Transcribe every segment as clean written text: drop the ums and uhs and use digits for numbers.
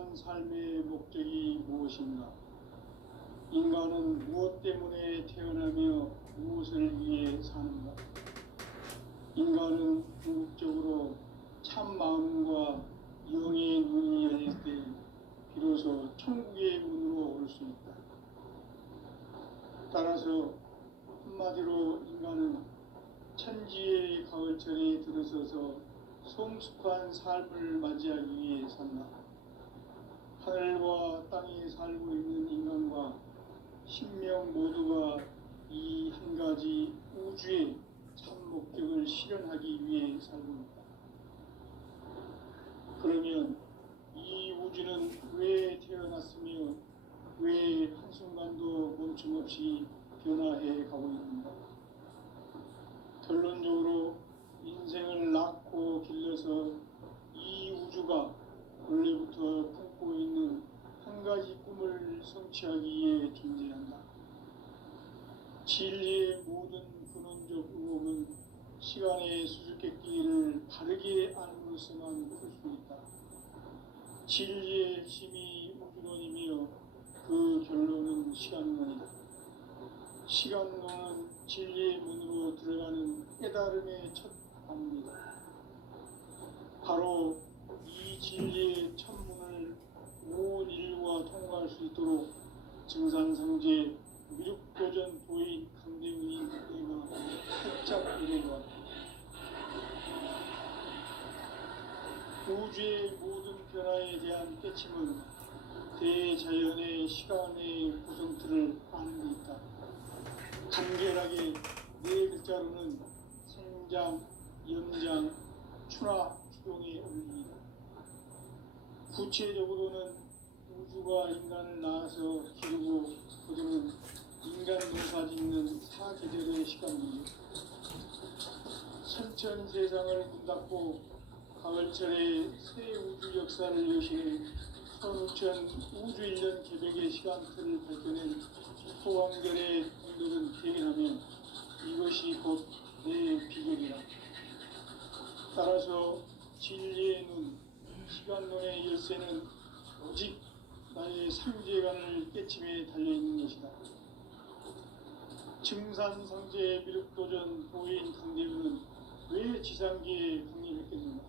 인간 삶의 목적이 무엇인가? 인간은 무엇 때문에 태어나며 무엇을 위해 사는가? 인간은 궁극적으로 참 마음과 영의 눈이 열릴 때 비로소 천국의 문으로 올 수 있다. 따라서 한마디로 인간은 천지의 가을철에 들어서서 성숙한 삶을 맞이하기 위해 산다. 하늘과 땅에 살고 있는 인간과 신명 모두가 이 한 가지 우주의 참 목적을 실현하기 위해 살고 있다. 그러면 이 우주는 왜 태어났으며 왜 한순간도 멈춤없이 변화해 가고 있는가? 결론적으로 인생을 낳고 길러서 이 우주가 원래부터 품고 있는 한 가지 꿈을 성취하기 위해 존재한다. 진리의 모든 근원적 의혹은 시간의 수수께끼를 바르게 알므로서만 풀 수 있다. 진리의 핵심이 우주론이며 그 결론은 시간론이다. 시간론은 진리의 문으로 들어가는 깨달음의 첫 방문이다. 바로 이 진리의 첫 문을 온 인류가 통과할 수 있도록 증산성제 미륵도전 도인 강대우인 내가 살짝 이래놓았다. 우주의 모든 변화에 대한 깨침은 대자연의 시간의 구성틀을 아는 데 있다. 간결하게 네 글자로는 생장, 연장, 추나 추동의 원리이다. 구체적으로는 우주가 인간을 낳아서 기르고 거두는 인간 농사 짓는 사계절의 시간이죠. 선천 세상을 문 닫고 가을철에 새 우주 역사를 여시는 선우천 우주 1년 개백의 시간틀을 밝혀낸 소왕결의 공덕은 대견하면 이것이 곧 내 비결이라. 따라서 진리의 눈, 시간론의 열쇠는 오직 나의 상제관을 깨침에 달려있는 것이다. 증산성제 미륵도전 도인 강대우는 왜 지상계에 강림했겠는가?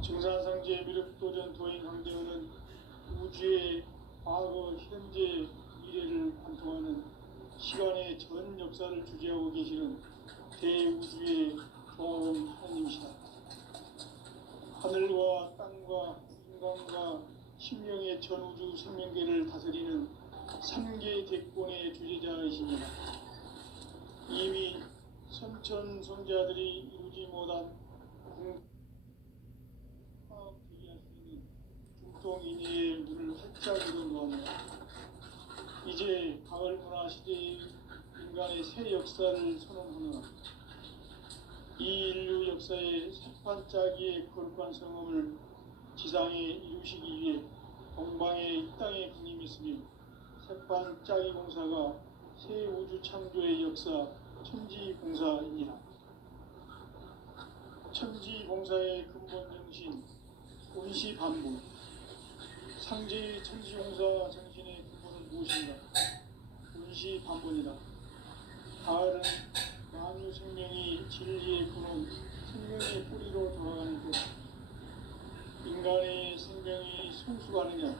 증산성제 미륵도전 도인 강대우는 우주의 과거, 현재, 미래를 관통하는 시간의 전 역사를 주재하고 계시는 대우주의 조화원 하나님이시다. 하늘과 땅과 인간과 신명의 전우주 생명계를 다스리는 3개 대권의 주제자이십니다. 이미 선천성자들이 이루지 못한 화합되게 할 수 있는 중통인의의 문을 활짝 열어놓았네. 이제 가을 문화 시대의 인간의 새 역사를 선언하며 이 인류 역사의 새판짜기의 거룩한 성험을 지상에 이루시기 위해 동방의 이 땅에 군림했으며 새판짜기 공사가 새 우주 창조의 역사 천지공사입니다. 천지공사의 근본 정신 운시반복. 상제의 천지공사 정신의 근본은 무엇인가? 운시반복이다. 가을은 만유 생명이 진리의 근원, 생명의 뿌리로 돌아가는 것. 인간의 생명이 성숙하느냐,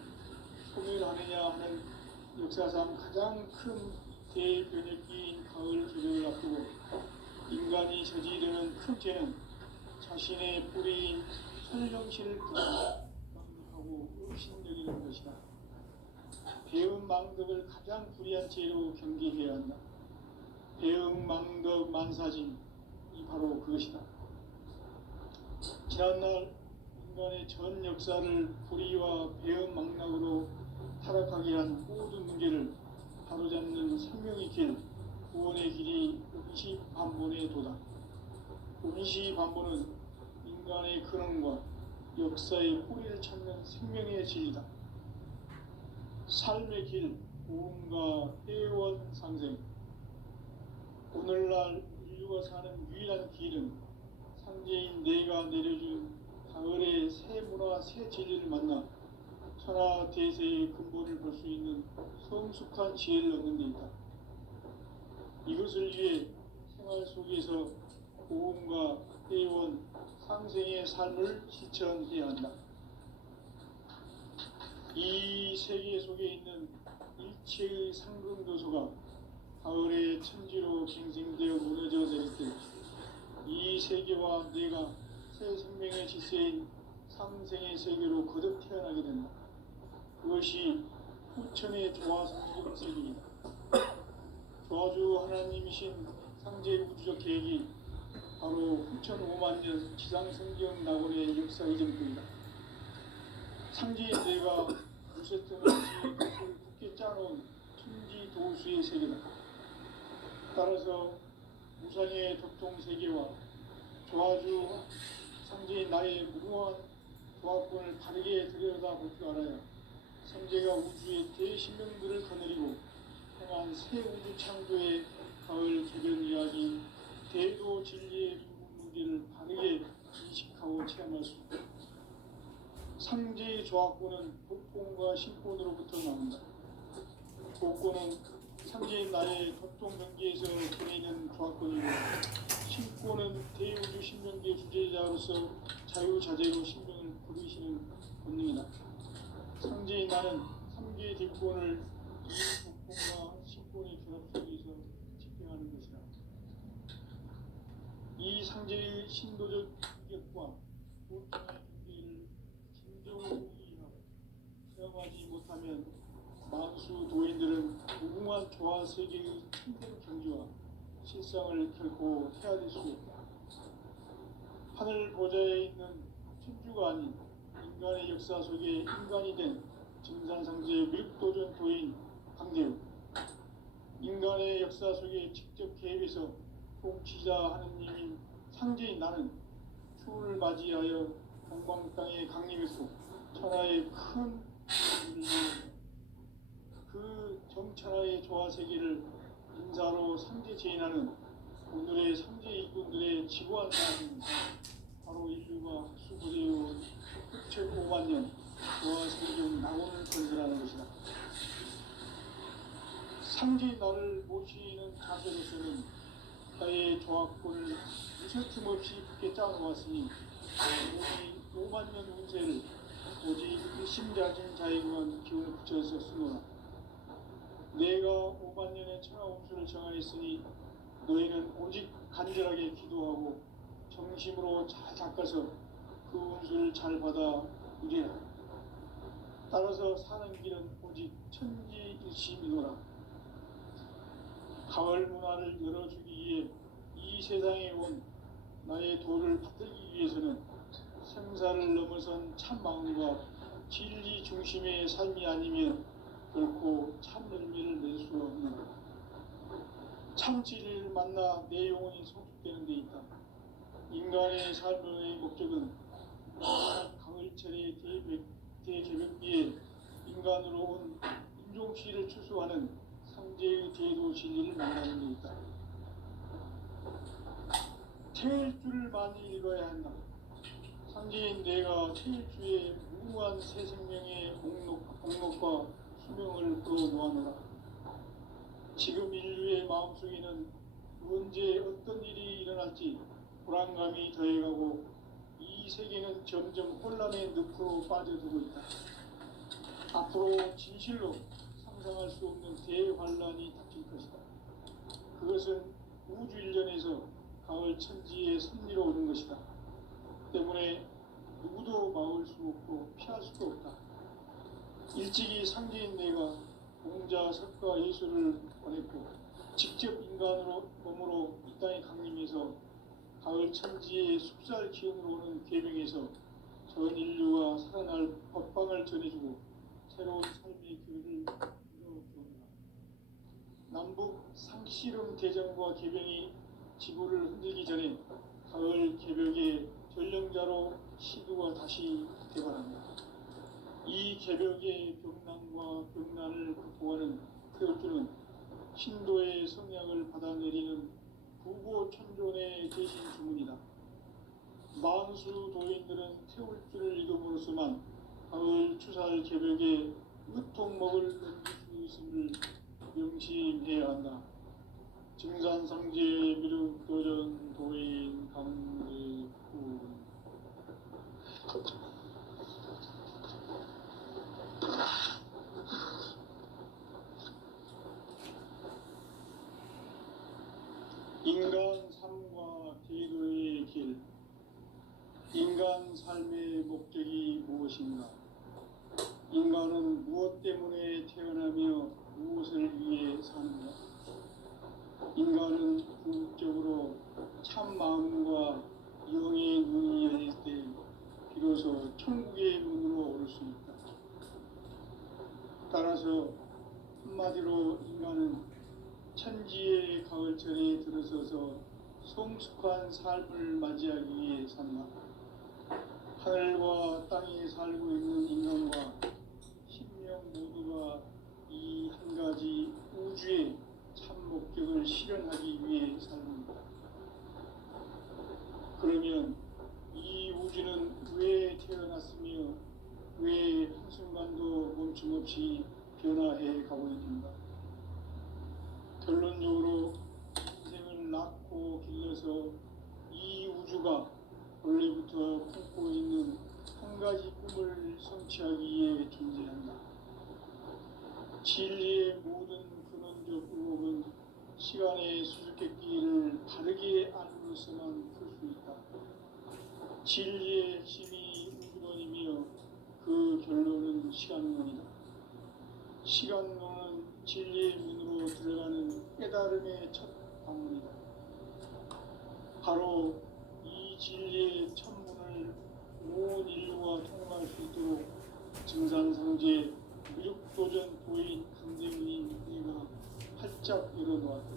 소멸하느냐 하는 역사상 가장 큰 대변혁기인 가을 개벽을 앞두고 인간이 저지르는 큰 죄는 자신의 뿌리인 설령실을 망각하고 의심여기는 것이다. 배은 망덕을 가장 불의한 죄로 경계해야 한다. 배응 망덕 만사진이 바로 그것이다. 지난날 인간의 전 역사를 불의와 배응 망락으로 타락하게 한 모든 문제를 바로잡는 생명의 길, 구원의 길이 운시반본의 도다. 운시반본은 인간의 근원과 역사의 뿌리를 찾는 생명의 진리다. 삶의 길, 고음과 회원상생. 오늘날 인류가 사는 유일한 길은 상제인 내가 내려준 가을의 새 문화, 새 진리를 만나 천하 대세의 근본을 볼 수 있는 성숙한 지혜를 얻는 데 있다. 이것을 위해 생활 속에서 고음과 회원, 상생의 삶을 실천해야 한다. 이 세계 속에 있는 일체의 상승도소가 가을의 천지로 갱생되어 무너져 내릴 때 이 세계와 내가 새 생명의 질서인 상생의 세계로 거듭 태어나게 된다. 그것이 후천의 조화 성경 세계이다. 조화주 하나님이신 상제 우주적 계획이 바로 후천 5만 년 지상성경 낙원의 역사 이전부이다. 상제인 내가 무쇠등 없이 굳게 짜놓은 천지 도수의 세계다. 따라서 무상의 덕통 세계와 조화주 상제인 나의 무궁한 조화권을 바르게 들여다볼 줄 알아야 상제가 우주의 대신명들을 거느리고 행한 새 우주 창조의 가을 개변 이야기 대도 진리의 문제를 바르게 인식하고 체험할 수 있다. 상제의 조화권은 복권과 신권으로부터 나온다. 복권은 상제인 나의 덕통 경계에서 보내는 조화권이고 신권은 대우주 신명계 주제자로서 자유자재로 신명을 부르시는 본능이다. 상제인 나는 3개의 대권을 이 복권과 신권의 결합 속에서 집행하는 것이다. 이 상제의 신도적 인격과 보통의 경계를 진정으로 이해하고 체험하지 못하면 만수 도인들은 무궁한 조화 세계의 참된 경지와 실상을 결코 헤아릴 수 없다. 하늘 보좌에 있는 천주가 아닌 인간의 역사 속에 인간이 된 증산상제의 밀도전 도인 강대우, 인간의 역사 속에 직접 개입해서 통치자 하느님인 상제인 나는 추운을 맞이하여 동방 땅에 강림했고 천하의 큰 그 정천하의 조화 세계를 인사로 상제 제인하는 오늘의 상제 일꾼들의 지구한 사람은 바로 인류가 수고되어온 6,5만 년 조화 세계적 낙원을 건설하는 것이다. 상제 나를 모시는 자세로서는 나의 조화권을 무쇠틈 없이 굳게 짜놓았으니 오직 5만 년 운세를 오직 일심자진 자에게만 기운을 붙여서 쓰노라. 내가 5만 년의 천하 운수를 정하였으니 너희는 오직 간절하게 기도하고 정심으로 잘 닦아서 그 운수를 잘 받아 누리라. 따라서 사는 길은 오직 천지일심이노라. 가을 문화를 열어주기 위해 이 세상에 온 나의 도를 받들기 위해서는 생사를 넘어선 참 마음과 진리 중심의 삶이 아니면 결코 참 열매를 낼 수 없는 참 진리를 만나 내 영혼이 성숙되는 데 있다. 인간의 삶의 목적은 가을철의 대개벽기에 인간으로 온 인종시를 추수하는 상제의 대도 진리를 만나는 데 있다. 태일주를 많이 읽어야 한다. 상제인 내가 태일주의 무궁한 새 생명의 목록과 수명을 끌어놓아노라. 지금 인류의 마음속에는 언제 어떤 일이 일어날지 불안감이 더해가고 이 세계는 점점 혼란의 늪으로 빠져들고 있다. 앞으로 진실로 상상할 수 없는 대환란이 닥칠 것이다. 그것은 우주 일련에서 가을 천지의 섭리로 오는 것이다. 때문에 누구도 막을 수 없고 피할 수도 없다. 일찍이 상제인 내가 공자, 석가, 예수를 보냈고 직접 인간으로 몸으로 이 땅에 강림해서 가을 천지의 숲살 기운으로 오는 계명에서 전 인류가 살아날 법방을 전해주고 새로운 삶의 교회를 이뤄주었다. 남북 상씨름 대전과 개병이 지구를 흔들기 전에 가을 개벽의 전령자로 시두가 다시 대발한다. 이 개벽의 병난과 병난을 극복하는 태울주는 신도의 성약을 받아내리는 부고천존의 대신 주문이다. 만수 도인들은 태울주를 읽음으로써만 가을 추살 개벽에 으통먹을 넘길 수 있음을 명심해야 한다. 증산상제 미륵도전 도인 강대구. 인간 삶과 계도의 길. 인간 삶의 목적이 무엇인가? 인간은 무엇 때문에 태어나며 무엇을 위해 사는가? 인간은 궁극적으로 참 마음과 영의 눈이 열릴 때 비로소 천국의 문으로 오를 수 있다. 따라서 한마디로 인간은 천지의 가을철에 들어서서 성숙한 삶을 맞이하기 위해 산다. 하늘과 땅에 살고 있는 인간과 신명 모두가 이 한 가지 우주의 참 목적을 실현하기 위해 삽니다. 그러면 이 우주는 왜 태어났으며 왜 한순간도 멈춤없이 변화해 가고 있는가? 결론적으로 인생을 낳고 길러서 이 우주가 원래부터 품고 있는 한 가지 꿈을 성취하기 위해 존재한다. 진리의 모든 근원적 의혹은 시간의 수수께끼를 바르게 알므로서만 풀 수 있다. 진리의 핵심이 우주론이며 그 결론은 시간론이다. 시간론은 진리의 문으로 들어가는 깨달음의 첫 방문이다. 바로 이 진리의 천문을 온 인류가 통할 수 있도록 증산상제 미륵도전 도인 강대민이 내가 활짝 열어놓았다.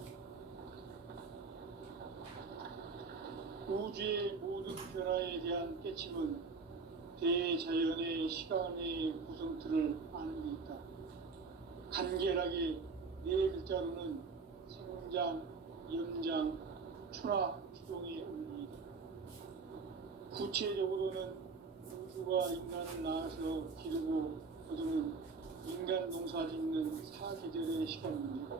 우주의 모든 변화에 대한 깨침은 대자연의 시간의 구성틀을 아는 데 있다. 간결하게 네 글자로는 생장, 연장, 추나 추동의 원리이다. 구체적으로는 우주가 인간을 낳아서 기르고 거두는 인간 농사 짓는 사계절의 시간입니다.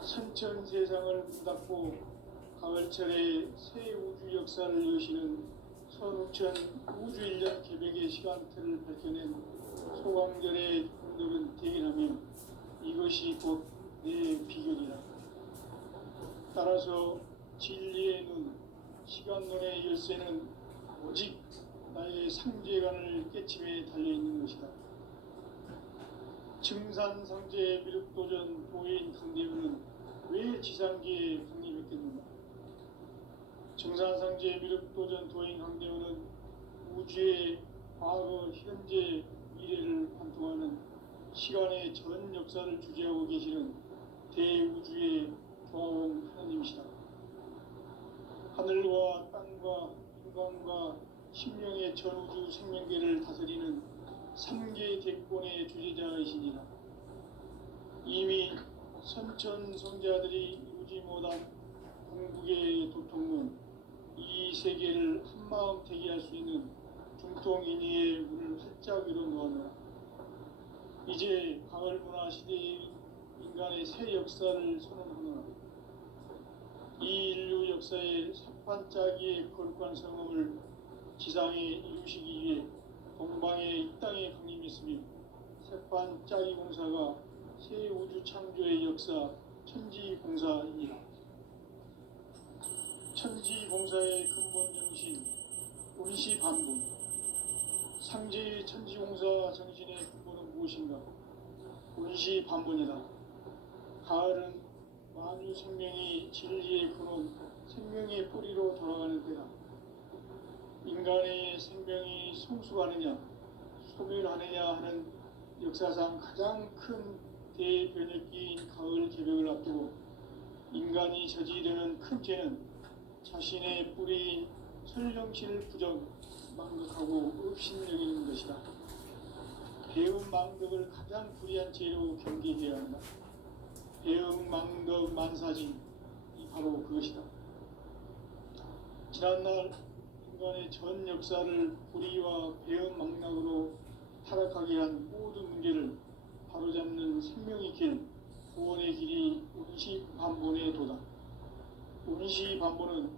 선천 세상을 문 닫고 가을철에 새 우주 역사를 여시는 선우천 우주 1년 개벽의 시간틀을 밝혀낸 소강절의 분들은 대견하며 이것이 곧 내 비결이다. 따라서 진리의 눈, 시간론의 열쇠는 오직 나의 상제관을 깨침에 달려있는 것이다. 증산상제 미륵도전 도인 강대우는 왜 지상계에 강림했겠는가? 증산상제 미륵도전 도인 강대우는 우주의 과거, 현재, 미래를 관통하는 시간의 전 역사를 주재하고 계시는 대우주의 조화원 하나님이시다. 하늘과 땅과 인간과 신명의 전우주 생명계를 다스리는 3개 대권의 주제자이시니라. 이미 선천성자들이 이루지 못한 궁극의 도통문, 이 세계를 한마음 대기할 수 있는 중통인의의 문을 활짝 열어놓았노라. 이제 가을 문화 시대의 인간의 새 역사를 선언하노라. 이 인류 역사의 삽판짜기의 거룩한 성음을 지상에 이루시기 위해 동방의 이 땅에 강림했으며 삽판짜기 공사가 새 우주 창조의 역사 천지공사이니라. 천지공사의 근본 정신 운시반분. 상제의 천지공사 정신의 근본은 무엇인가? 운시반분이다. 가을은 만유 생명이 진리의 근원, 생명의 뿌리로 돌아가는 때다. 인간의 생명이 성숙하느냐, 소멸하느냐 하는 역사상 가장 큰 대변혁기인 가을 개벽을 앞두고 인간이 저지르는 큰 죄는 자신의 뿌리인 설령신을 부정, 망극하고 업신여기는 것이다. 배움 망덕을 가장 불의한 죄로 경계해야 한다. 배움 망덕 만사진, 이 바로 그것이다. 지난날 인간 인간의 전 역사를 불의와 배은망락으로 타락하게 한 모든 문제를 바로잡는 생명의 길, 구원의 길이 운시반본에 도다. 운시반본은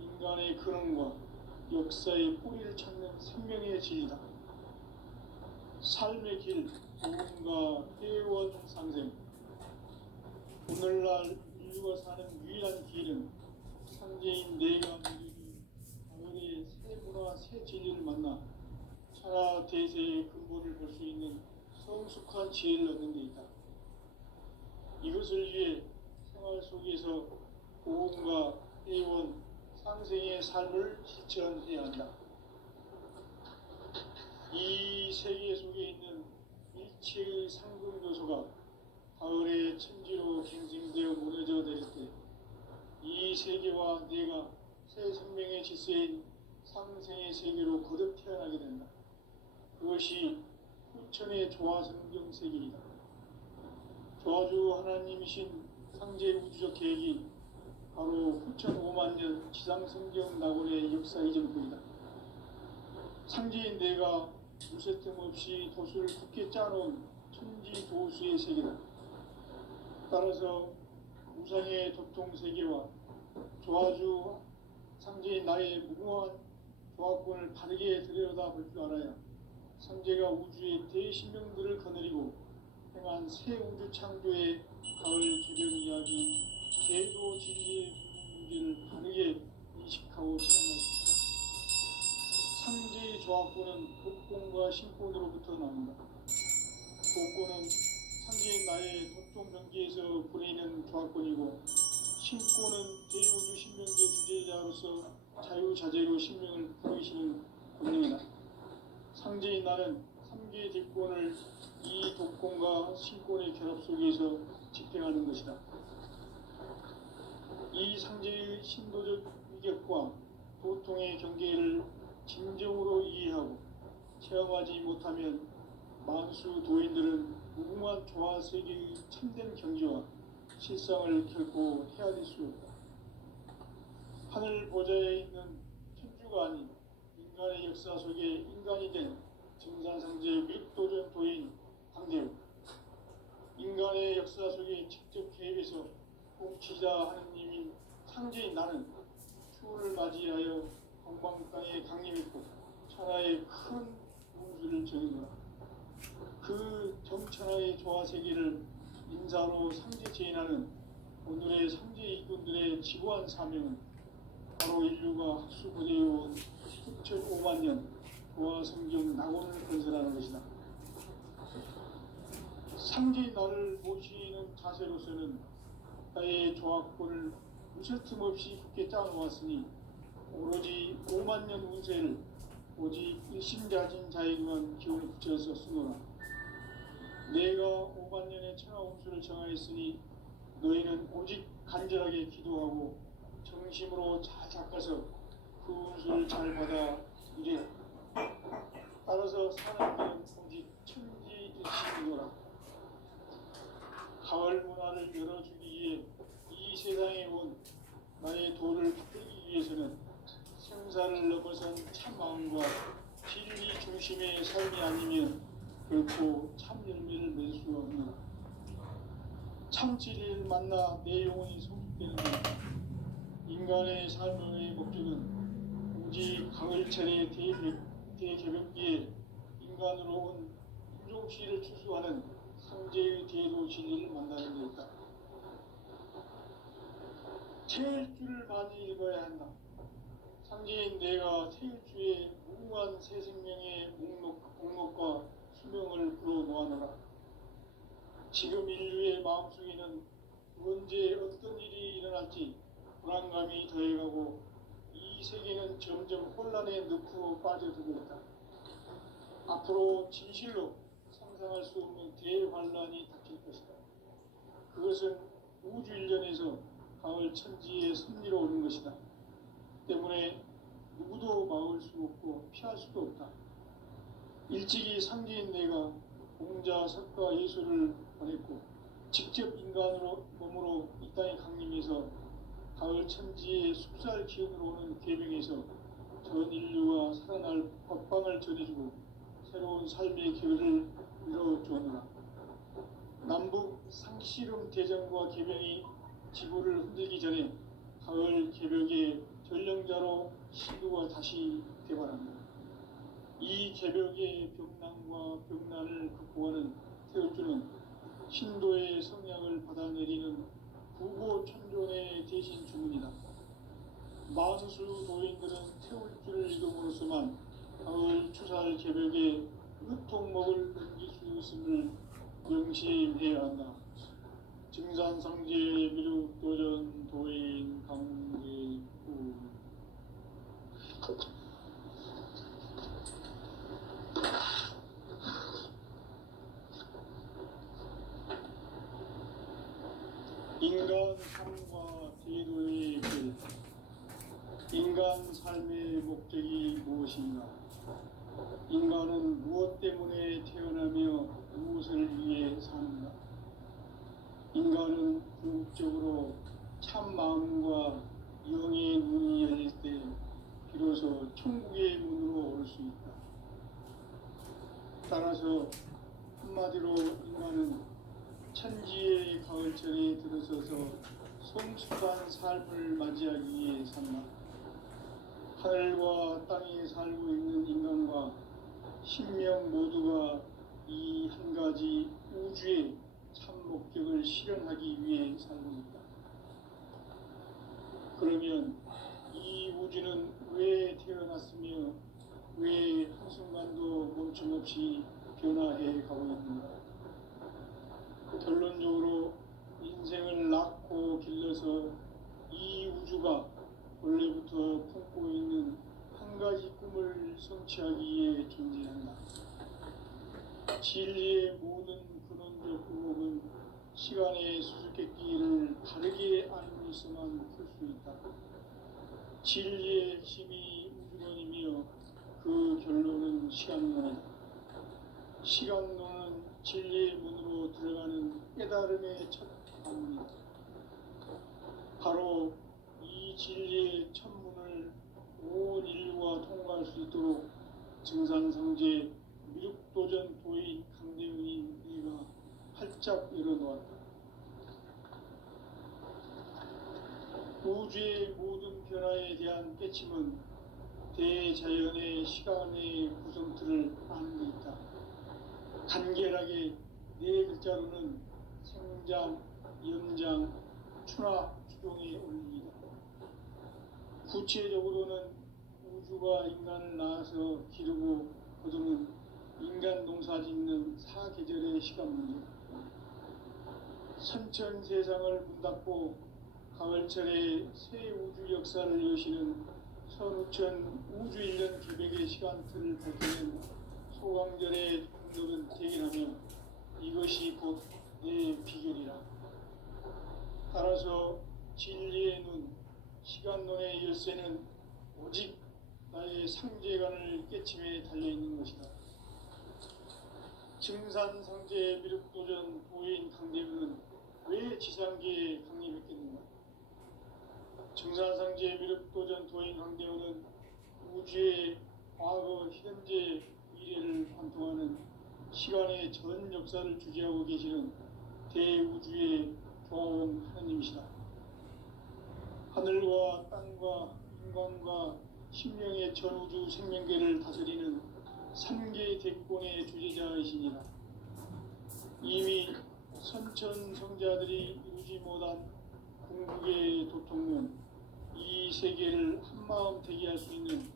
인간의 근원과 역사의 뿌리를 찾는 생명의 진리다. 삶의 길, 도움과 회원 상생. 오늘날 인류가 사는 유일한 길은 상제인 내가 믿으니 가을의 새 문화 새 진리를 만나 천하 대세의 근본을 볼 수 있는 성숙한 지혜를 얻는 데 있다. 이것을 위해 생활 속에서 보험과 회원, 상생의 삶을 실천해야 한다. 이 세계 속에 있는 일체의 상금 요소가 가을의 천지로 갱생되어 무너져 내릴 때 이 세계와 내가 새 생명의 질서인 상생의 세계로 거듭 태어나게 된다. 그것이 후천의 조화성경 세계이다. 조화주 하나님이신 상제 우주적 계획이 바로 후천 5만 년 지상성경 낙원의 역사 이전부이다. 상제인 내가 무쇠틈 없이 도수를 굳게 짜놓은 천지 도수의 세계다. 따라서 우상의 도통 세계와 조화주 상제인 나의 무궁한 조화권을 바르게 들여다볼 줄 알아야 상제가 우주의 대신명들을 거느리고 행한 새 우주 창조의 가을 개변 이야기, 대도 진리의 문제를 바르게 인식하고 실행할 수 있다. 상제의 조화권은 복권과 신권으로부터 나온다. 복권은 상제인 나의 도통 경계에서 보내는 조화권이고, 신권은 대우주 신명계 주제자로서 자유자재로 신명을 풀어주시는 권능이다. 상제인 나는 3개의 대권을 이 독권과 신권의 결합 속에서 집행하는 것이다. 이 상제의 신도적 위격과 도통의 경계를 진정으로 이해하고 체험하지 못하면 만수 도인들은 무궁한 조화 세계의 참된 경지와 실상을 결코 헤아릴 수 없다. 하늘 보좌에 있는 천주가 아닌 인간의 역사 속에 인간이 된 증산상제 윗도전 도인 강대우, 인간의 역사 속에 직접 개입해서 통치자 하느님인 상제인 나는 추후를 맞이하여 건방 땅에 강림했고 천하의 큰 운수를 정했노라. 그 정천하의 조화 세계를 인사로 상제 제인하는 오늘의 상제 이군들의 지고한 사명은 바로 인류가 학수부대해온 수천 5만 년 조화 성경 낙원을 건설하는 것이다. 상제인 나를 모시는 자세로서는 나의 조화권을 무쇠틈 없이 굳게 짜놓았으니 오로지 5만 년 운세를 오직 일심자진 자에게만 기운을 붙여서 쓰노라. 내가 5만 년의 천하 운수를 정하였으니 너희는 오직 간절하게 기도하고 정심으로 잘 닦아서 그 운수를 잘 받아 이래. 따라서 사는 길은 오직 천지일심이노라. 가을 문화를 열어주기 위해 이 세상에 온 나의 도를 풀기 위해서는 생사를 넘어선 참 마음과 진리 중심의 삶이 아니면 결코 참 열매를 맺을 수 없노라. 참 진리를 만나 내 영혼이 성숙되는 것. 인간의 삶의 목적은 오직 가을철의 대개벽기에 인간으로 온 인종시를 추수하는 상제의 대도 진리를 만나는 데 있다. 태일주를 많이 읽어야 한다. 상제인 내가 태일주의 무궁한 새 생명의 목록과 수명을 불어놓아노라. 지금 인류의 마음속에는 언제 어떤 일이 일어날지 불안감이 더해가고 이 세계는 점점 혼란에 늪으로 빠져들고 있다. 앞으로 진실로 상상할 수 없는 대환란이 닥칠 것이다. 그것은 우주 일련에서 가을 천지의 섭리로 오는 것이다. 때문에 누구도 막을 수 없고 피할 수도 없다. 일찍이 상제인 내가 공자, 석가, 예수를 보냈고 직접 인간으로 몸으로 이 땅에 강림해서 가을 천지의 숙살 기운으로 오는 계명에서 전 인류가 살아날 법방을 전해주고 새로운 삶의 기회를 열어주었노라. 남북 상씨름 대전과 개병이 지구를 흔들기 전에 가을 개벽의 전령자로 시도가 다시 되바랍니다. 이 개벽의 병난과 병난을 극복하는 태울주는 신도의 성향을 받아내리는 부고천존의 대신 주문이다. 만수 도인들은 태울주를 이름으로서만 가을 추살 개벽의 으통목을 넘길 수 있음을 명심해야 한다. 증산상제 미륵도전 도인 강대구. 인간 삶과 제도의 길. 인간 삶의 목적이 무엇인가? 인간은 무엇 때문에 태어나며 무엇을 위해 사는가? 인간은 궁극적으로 참 마음과 영의 눈이 열릴 때 비로소 천국의 문으로 올 수 있다. 따라서 한마디로 인간은 천지의 가을철에 들어서서 성숙한 삶을 맞이하기 위해 산다. 하늘과 땅에 살고 있는 인간과 신명 모두가 이 한 가지 우주의 참 목적을 실현하기 위해 살고 있다. 그러면 이 우주는 왜 태어났으며 왜 한순간도 멈춤없이 변화해 가고 있는가? 결론적으로 인생을 낳고 길러서 이 우주가 원래부터 품고 있는 한 가지 꿈을 성취하기 위해 존재한다. 진리의 모든 근원적 의혹은 시간의 수수께끼를 바르게 알고 있어만 풀 수 있다. 진리의 핵심이 우주론이며 그 결론은 시간론이다. 시간론은 진리의 문으로 들어가는 깨달음의 첫 방문이다. 바로 이 진리의 첫 문을 온 인류가 통과할 수 있도록 증산성제 미륵도전 도인 강대훈이 네가 활짝 열어놓았다. 우주의 모든 변화에 대한 깨침은 대자연의 시간의 구성틀을 아는 데 있다. 간결하게 네 글자로는 생장, 연장, 추나 추종의 원리이다. 구체적으로는 우주가 인간을 낳아서 기르고 거두는 인간 농사 짓는 사계절의 시간 문제. 선천 세상을 문 닫고 가을철에 새 우주 역사를 여시는 선우천 우주 1년 개벽의 시간틀을 밝히는 소강절의 공덕은 대기라며 이것이 곧 내 비결이라. 따라서 진리의 눈, 시간론의 열쇠는 오직 나의 상제관을 깨침에 달려있는 것이다. 증산상제 미륵도전 도인 강대훈은 왜 지상계에 강림했겠는가? 증산상제 미륵도전 도인 강대훈은 우주의 과거, 현재, 미래를 관통하는 시간의 전 역사를 주재하고 계시는 대우주의 조화원 하느님이시다. 하늘과 땅과 인간과 신명의 전우주 생명계를 다스리는 3개 대권의 주재자이시니라. 이미 선천성자들이 이루지 못한 궁극의 도통문, 이 세계를 한마음 되게 할 수 있는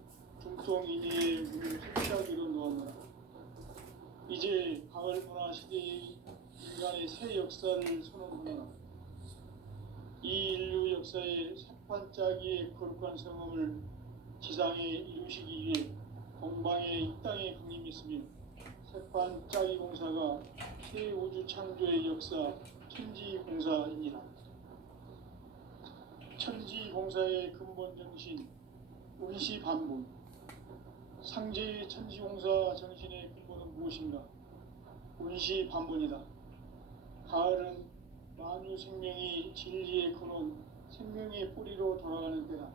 중통인의의 문을 활짝 열어놓았노라. 이제 가을 문화 시대의 인간의 새 역사를 선언하노라. 이 인류 역사의 새판짜기의 거룩한 성험을 지상에 이루시기 위해 동방의 이 땅에 강림했으며 새판짜기 공사가 새 우주 창조의 역사 천지공사입니다. 천지공사의 근본 정신 운시반분. 상제의 천지공사 정신의 근본은 무엇인가? 운시반분이다. 가을은 만유 생명이 진리의 근원, 생명의 뿌리로 돌아가는 때다.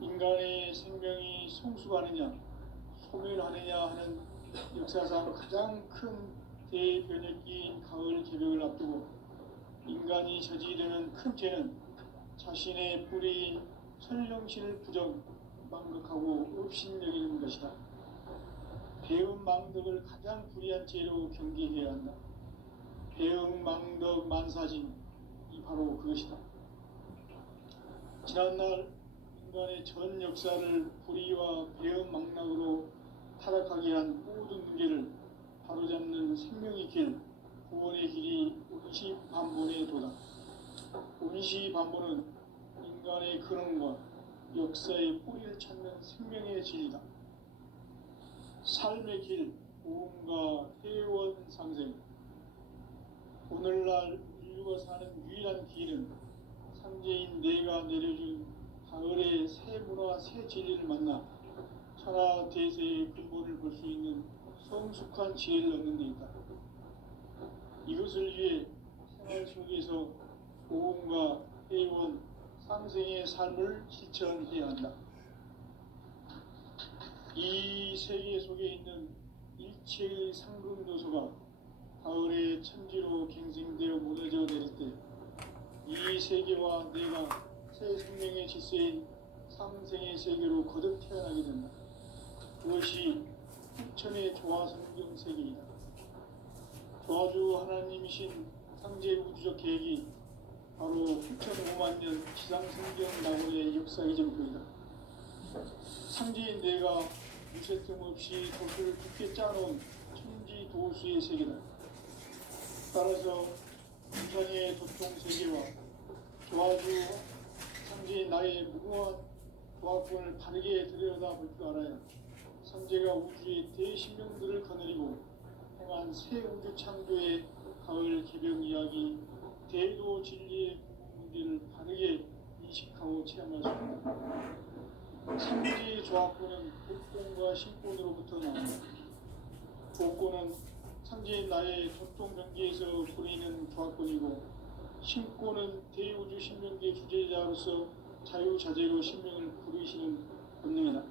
인간의 생명이 성숙하느냐 소멸하느냐 하는 역사상 가장 큰 대변혁기인 가을 개벽을 앞두고 인간이 저지르는 큰 죄는 자신의 뿌리인 설령신을 망각하고 업신여기는 것이다. 배음 망덕을 가장 불의한 죄로 경계해야 한다. 배음 망덕 만사진이 바로 그것이다. 지난날 인간의 전 역사를 불의와 배음 망락으로 타락하게 한 모든 문제를 바로잡는 생명의 길, 구원의 길이 운시반본에 도다. 운시반본은 인간의 근원과 역사의 뿌리를 찾는 생명의 진리다. 삶의 길, 고음과 회원 상생. 오늘날 인류가 사는 유일한 길은 상제인 내가 내려준 가을의 새 문화, 새 진리를 만나 천하 대세의 근본을 볼 수 있는 성숙한 지혜를 얻는 데 있다. 이것을 위해 생활 속에서 고음과 회원, 상생의 삶을 실천해야 한다. 이 세계 속에 있는 일체의 상급 요소가 가을의 천지로 갱생되어 무너져 내릴 때 이 세계와 내가 새 생명의 질서인 상생의 세계로 거듭 태어나게 된다. 그것이 후천의 조화성경 세계이다. 조화주 하나님이신 상제 우주적 계획이 바로 후천 5만년 지상성경 낙원의 역사 이전표이다. 상제인 내가 무쇠틈 없이 돛을 굳게 짜놓은 천지 도수의 세계다. 따라서 우산의 도통 세계와 조화주 상제인 나의 무궁한 조화권을 바르게 들여다볼 줄 알아야 상제가 우주의 대신명들을 거느리고 행한 새 우주 창조의 가을 개벽 이야기 대도 진리의 문제를 바르게 인식하고 체험할 수 있다. 상제의 조화권은 복권과 신권으로부터 나온다. 복권은 상제인 나의 도통 경계에서 보이는 조화권이고 신권은 대우주 신명계 주제자로서 자유자재로 신명을 부르시는 본능이다.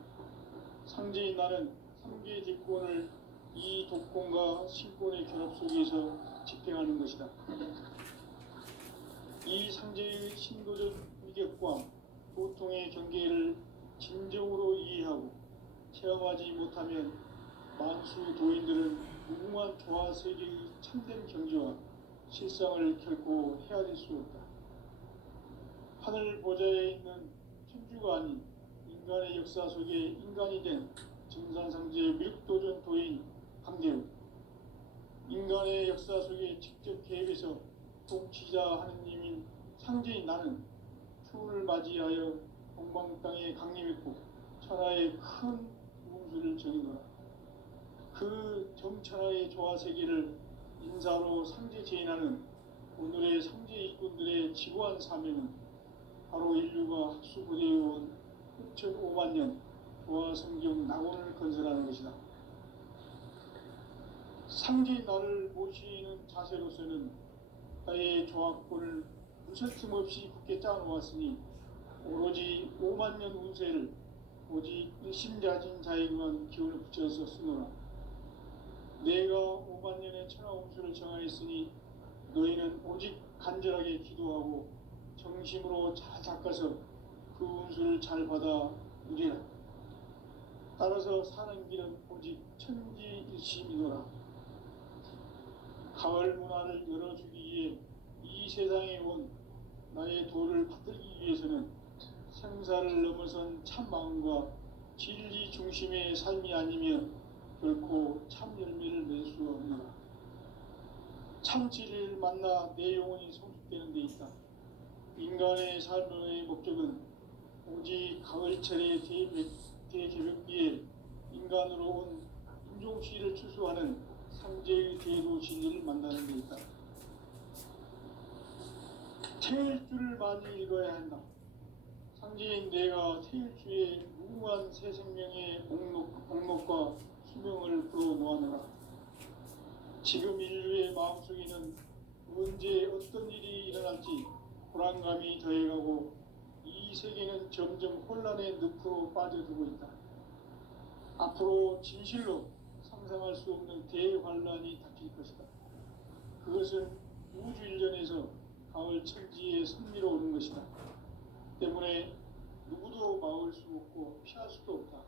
상제인 나는 3개의 뒷권을 이 독권과 신권의 결합 속에서 집행하는 것이다. 이 상제의 신도적 위격과 보통의 경계를 진정으로 이해하고 체험하지 못하면 만수 도인들은 무궁한 조화 세계의 참된 경지와 실상을 결코 헤아릴 수 없다. 하늘 보좌에 있는 천주가 아닌 인간의 역사 속에 인간이 된 증산상제의 밀도전 도인 강대우, 인간의 역사 속에 직접 개입해서 통치자 하느님인 상제인 나는 추운을 맞이하여 동방 땅에 강림했고 천하의 큰 우주를 정의노라. 그 정천하의 조화세계를 인사로 상제 제인하는 오늘의 상제 일꾼들의 지구한 사명은 바로 인류가 학수고대해온 6,5만 년 조화성경 낙원을 건설하는 것이다. 상제인 나를 모시는 자세로서는 나의 조화권을 무설틈 없이 굳게 짜놓았으니 오로지 5만 년 운세를 오직 일심자진 자에게만 기운을 붙여서 쓰노라. 내가 5만 년의 천하 운수를 정하였으니 너희는 오직 간절하게 기도하고 정심으로 잘 닦아서 그 운수를 잘 받아 누리라. 따라서 사는 길은 오직 천지일심이노라. 가을 문화를 열어주기 위해 이 세상에 온 나의 도를 받들기 위해서는 생사를 넘어선 참 마음과 진리 중심의 삶이 아니면 결코 참 열매를 낼 수 없노라. 참 진리를 만나 내 영혼이 성숙되는 데 있다. 인간의 삶의 목적은 오직 가을철의 대개벽기에 인간으로 온 인종시를 추수하는 상제의 대도 진리를 만나는 데 있다. 태일주를 많이 읽어야 한다. 상제인 내가 태일주의 무궁한 새 생명의 목록과 수명을 불어놓아노라. 지금 인류의 마음속에는 언제 어떤 일이 일어날지 불안감이 더해가고 이 세계는 점점 혼란의 늪으로 빠져들고 있다. 앞으로 진실로 상상할 수 없는 대환란이 닥칠 것이다. 그것은 우주 일련에서 가을 천지의 섭리로 오는 것이다. 때문에 누구도 막을 수 없고 피할 수도 없다.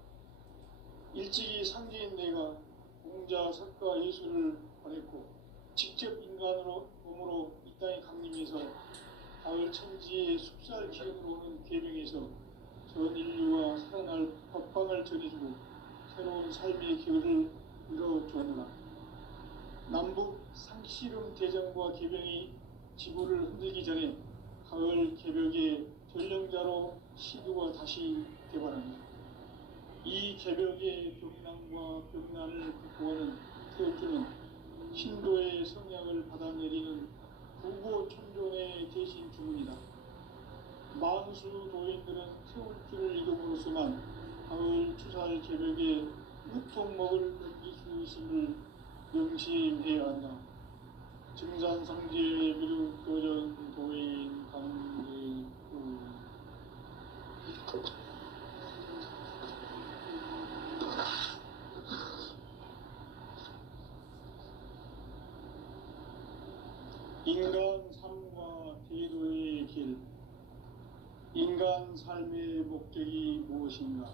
일찍이 상제인 내가 공자, 석가, 예수를 보냈고 직접 인간으로 몸으로 이 땅에 강림해서 가을 천지의 숲살 기운으로 오는 계명에서 전 인류가 살아날 법방을 전해주고 새로운 삶의 기회를 이뤄주었노라. 남북 상씨름 대전과 계병이 지구를 흔들기 전에 가을 개벽의 전령자로 시두가 다시 되발합니다. 이 개벽의 병난과 병난을 극복하는 태울주는 신도의 성향을 받아내리는 부고천존의 대신 주문이다. 만수 도인들은 태울주를 이름으로서만 가을 추살 개벽의 유통목을 넘길 수 있음을 명심해야 한다. 증산상제 미륵도전 도인 강제구 인간 삶과 대도의 길. 인간 삶의 목적이 무엇인가?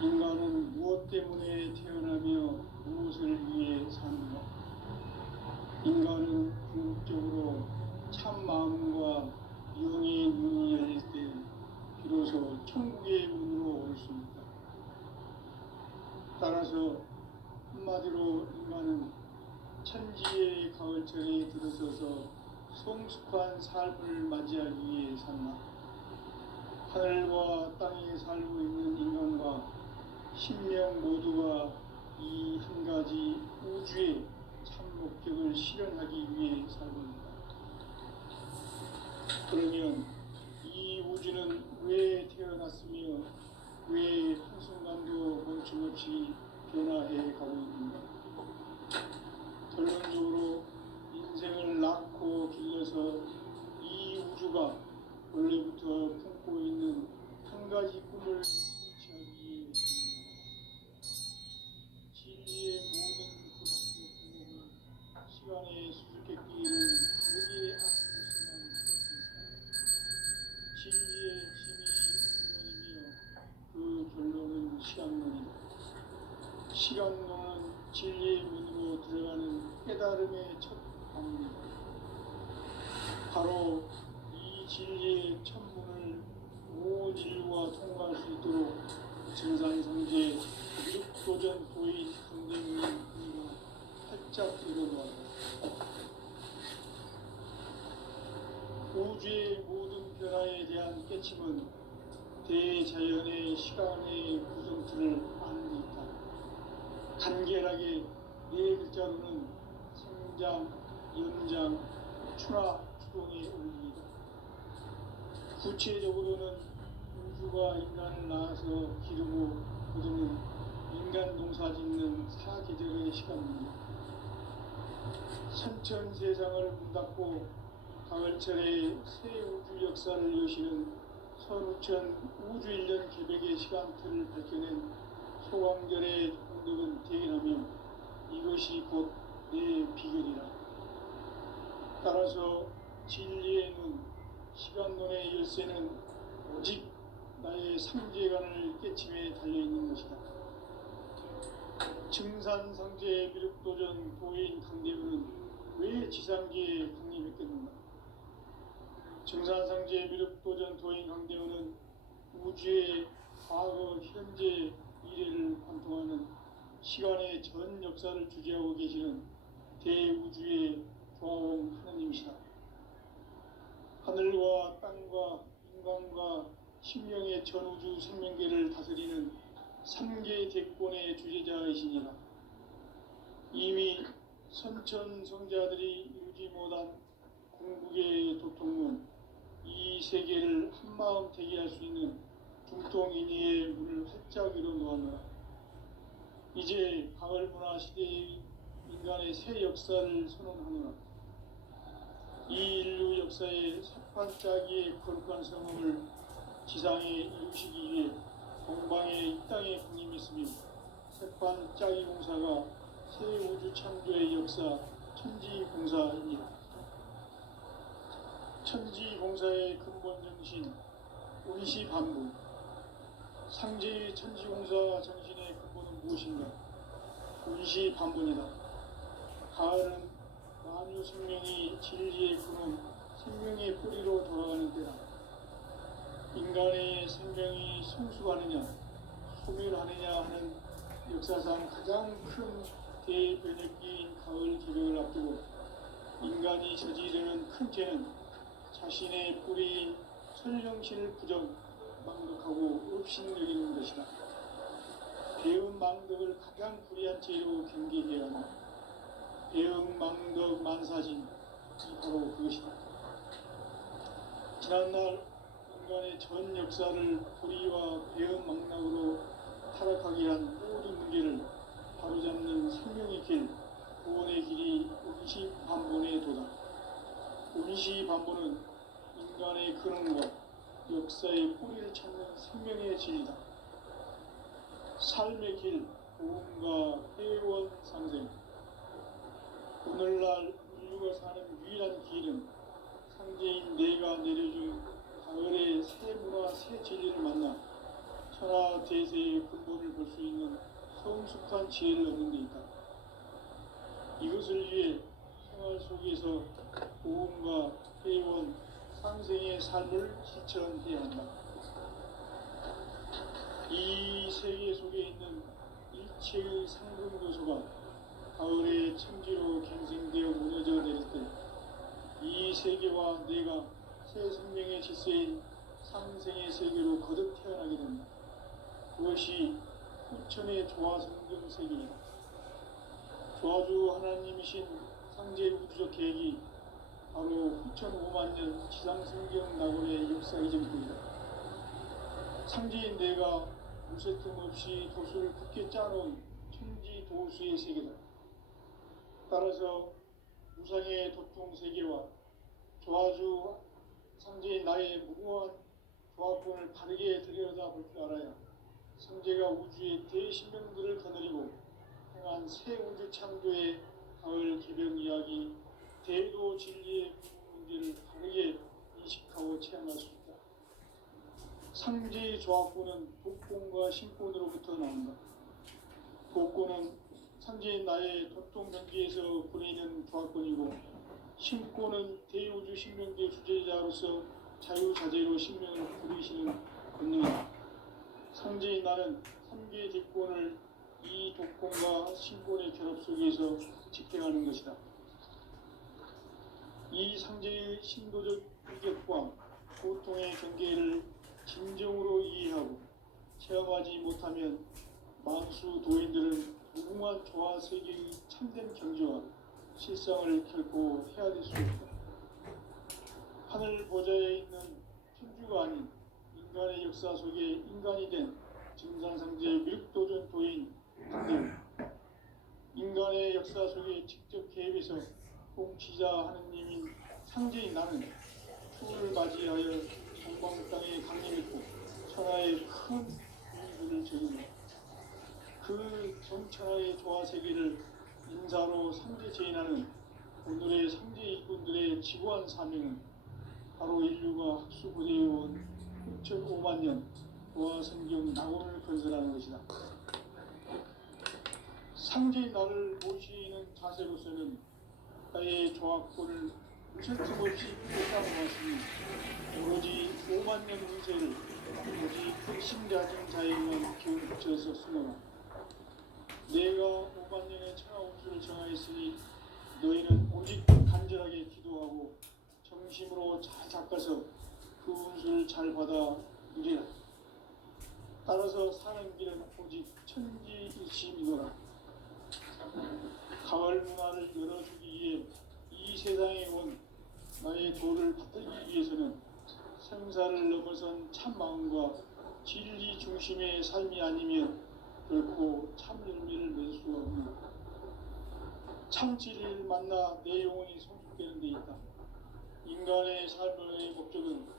인간은 무엇 때문에 태어나며 무엇을 위해 사는가? 인간은 궁극적으로 참 마음과 영의 문이 열릴 때 비로소 천국의 문으로 올 수 있다. 따라서 한마디로 인간은 천지의 가을철에 들어서서 성숙한 삶을 맞이하기 위해 산다. 하늘과 땅에 살고 있는 인간과 신명 모두가 이 한 가지 우주의 참 목적을 실현하기 위해 살고 있다. 그러면 이 우주는 왜 태어났으며 왜 한순간도 멈춤없이 변화해 가고 있는가? 결론적으로 인생을 낳고 길러서 이 우주가 원래부터 품고 있는 한 가지 꿈을 성취하기 위해 진리의 모든 근원적 구멍은 시간의 수수께끼를 다르게 안고 있으면 진리의 힘이 근원이며 그 결론은 시간론이다. 시간론은 진리의 문으로 들어가는 깨달음의 첫 방문이다. 바로 이 진리의 첫 문을 온 인류가 통과할 수 있도록 증산성제 미륵도전 도인 강대문의 의가 활짝 일어나다. 우주의 모든 변화에 대한 깨침은 대자연의 시간의 구성틀을 아는 데 있다. 간결하게 네 글자로는 생장, 연장, 추나 추동의 원리이다. 구체적으로는 우주가 인간을 낳아서 기르고 거두는 인간 농사 짓는 사계절의 시간입니다. 선천 세상을 문 닫고 가을철에 새 우주 역사를 여시는 선우천 우주 일년 개백의 시간틀을 밝혀낸 소광절의 공덕은 대견하며 이것이 곧 내 비결이라. 따라서 진리의 눈, 시간론의 열쇠는 오직 나의 삼재간을 깨침에 달려있는 것이다. 증산상제 미륵도전 도인 강대문은 왜 지상계에 강림했겠는가? 증산상제 미륵도전 도인 강대문은 우주의 과거, 현재, 미래를 관통하는 시간의 전 역사를 주재하고 계시는 대우주의 조화원 하느님이시다. 하늘과 땅과 인간과 신명의 전우주 생명계를 다스리는 3개 대권의 주제자이시니라. 이미 선천성자들이 이루지 못한 궁극의 도통문, 이 세계를 한마음 되게 할 수 있는 중통인의의 문을 활짝 열어놓았노라. 이제 가을 문화 시대의 인간의 새 역사를 선언하노라. 이 인류 역사의 삿발짜기의 거룩한 성음을 지상에 이루시기 위해 동방의 이 땅에 군림했으며 색반 짜기 공사가 새 우주 창조의 역사 천지공사입니다. 천지공사의 근본 정신 운시반부. 상제의 천지공사 정신의 근본은 무엇인가? 운시반부이다. 가을은 만유 생명이 진리의 근원, 생명의 뿌리로 돌아가는 때다. 인간의 생명이 성숙하느냐, 소멸하느냐 하는 역사상 가장 큰 대변혁기인 가을 개벽을 앞두고 인간이 저지르는 큰 죄는 자신의 뿌리인 설령신을 부정, 망덕하고 업신여기는 것이다. 배음 망덕을 가장 불의한 죄로 경계해야 한다. 배음 망덕 만사진이 바로 그것이다. 지난날 인간의 전 역사를 불의와 배음 망락으로 타락하게 한 모든 문제를 바로잡는 생명의 길, 구원의 길이 운시반본의 도다. 운시반본은 인간의 근원과 역사의 뿌리를 찾는 생명의 진리다. 삶의 길, 보험과 회원 상생. 오늘날 인류가 사는 유일한 길은 상제인 내가 내려준 가을의 새 문화, 새 진리를 만나 천하 대세의 근본을 볼 수 있는 성숙한 지혜를 얻는 데 있다. 이것을 위해 생활 속에서 보험과 회원, 상생의 삶을 실천해야 한다. 이 세계 속에 있는 일체의 상승 요소가 가을의 천지로 갱생되어 무너져 내릴 때 이 세계와 내가 새 생명의 질서인 상생의 세계로 거듭 태어나게 된다. 그것이 후천의 조화성경 세계이다. 조화주 하나님이신 상제 우주적 계획이 바로 후천 5만 년 지상성경 낙원의 역사 이전부이다. 상제인 내가 무쇠 틈 없이 도수를 굳게 짜놓은 천지 도수의 세계다. 따라서 무상의 도통 세계와 조화주 상제인 나의 무궁한 조화권을 바르게 들여다볼 줄 알아야 성제가 우주의 대신명들을 거느리고 행한 새 우주 창조의 가을 개벽 이야기, 대도 진리의 문제를 바르게 인식하고 체험할 수 있다. 상제의 조화권은 독권과 신권으로부터 나온다. 독권은 상제인 나의 도통 경계에서 부리는 조화권이고, 신권은 대우주 신명계 주제자로서 자유자재로 신명을 부리시는 권능이다. 상제인 나는 3개 대권을 이 독권과 신권의 결합 속에서 집행하는 것이다. 이 상제의 신도적 위격과 고통의 경계를 진정으로 이해하고 체험하지 못하면 만수 도인들은 무궁한 조화 세계의 참된 경지와 실상을 결코 헤아릴 수 없다. 하늘 보좌에 있는 천주가 아닌 인간의 역사 속에 인간이 된 증산상제 밀도전 도인 한대우, 인간의 역사 속에 직접 개입해서 통치자 하느님인 상제인 나는 추를 맞이하여 동방 땅에 강림했고 천하의 큰 위기를 저지른다. 그 전천하의 조화 세계를 인사로 상제 제인하는 오늘의 상제 일꾼들의 지고한 사명은 바로 인류가 학수고대해온 6,5만 년 조화성경 낙원을 건설하는 것이다. 상제의 나를 모시는 자세로서는 나의 조화권을 무쇠 틈 없이 꿰따놓았으니 오로지 5만 년 운세를 오직 핵심자진 자에게만 기운 붙여서 수놓아 내가 5만 년의 천하 운수를 정하였으니 너희는 오직 간절하게 기도하고 정심으로 잘 닦아서 그 운수를 잘 받아 누리라. 따라서 사는 길은 오직 천지일심이노라. 가을 문화를 열어주기 위해 이 세상에 온 나의 도를 받들기 위해서는 생사를 넘어선 참 마음과 진리 중심의 삶이 아니면 결코 참 열매를 낼 수가 없는 참 진리를 만나 내 영혼이 성숙되는 데 있다. 인간의 삶의 목적은